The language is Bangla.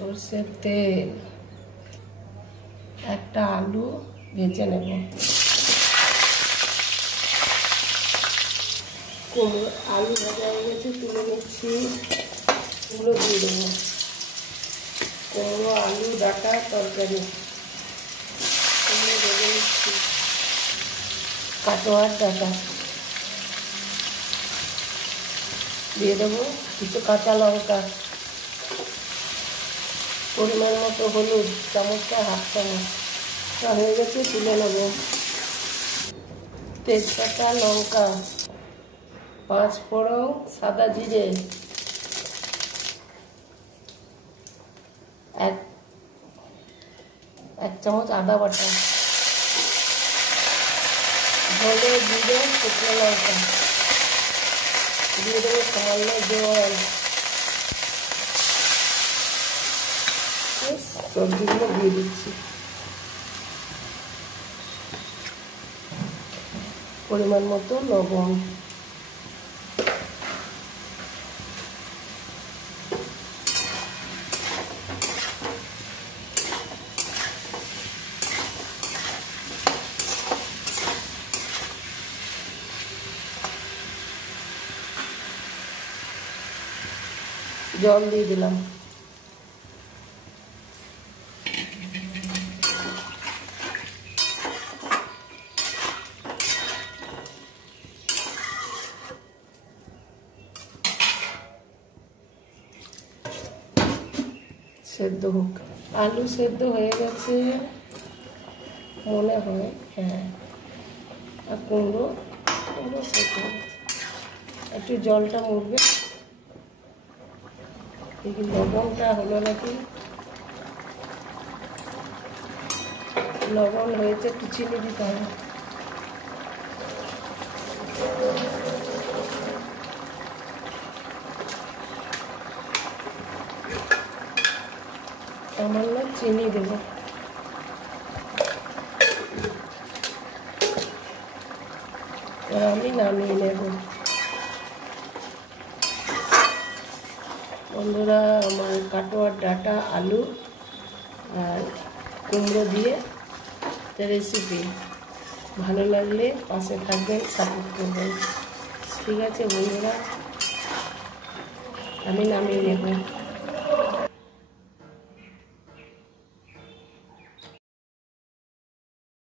সরষের তেল, একটা আলু ভেজে নেব। কুমড়ো আলু ভাজা হয়ে গেছে, তুলে নিচ্ছি। কুমড়ো দিয়ে দেবো। কুমড়ো আলু ডাঁটা তরকারি, কুমড়ো ভেজে নিচ্ছি। কাটোয়ার ডাঁটা দিয়ে দেবো। কিছু কাঁচা লঙ্কা, পরিমাণ মতো হলুদ, চামচটা হাফ চামচ। হয়ে গেছে, তুলে নেব। তেজপাতা, লঙ্কা, 5 ফোড়ন, সাদা জিরে, এক চামচ আদা বাটা, ধনে জিরে, শুকনো লঙ্কা দিয়ে দেবো। সামান্য জল। সবজিগুলো দিয়ে দিচ্ছি। পরিমাণ মতো লবণ। জল দিয়ে দিলাম। সেদ্ধ হোক। আলু সেদ্ধ হয়ে গেছে মনে হয়, হ্যাঁ। আর কুমড়ো সেদ্ধ, একটু জলটা মুড়বে। দেখি লবণটা হলো নাকি। লবণ হয়েছে, একটু চিনি দিতে হবে। সামান্য চিনি দেবো। এবার আমি নামিয়ে নেব। বন্ধুরা, আমার কাটোয়ার ডাঁটা, আলু আর কুমড়ো দিয়ে রেসিপি ভালো লাগলে পাশে থাকবেন, সাপোর্ট করবেন। ঠিক আছে বন্ধুরা, আমি নামিয়ে নেব।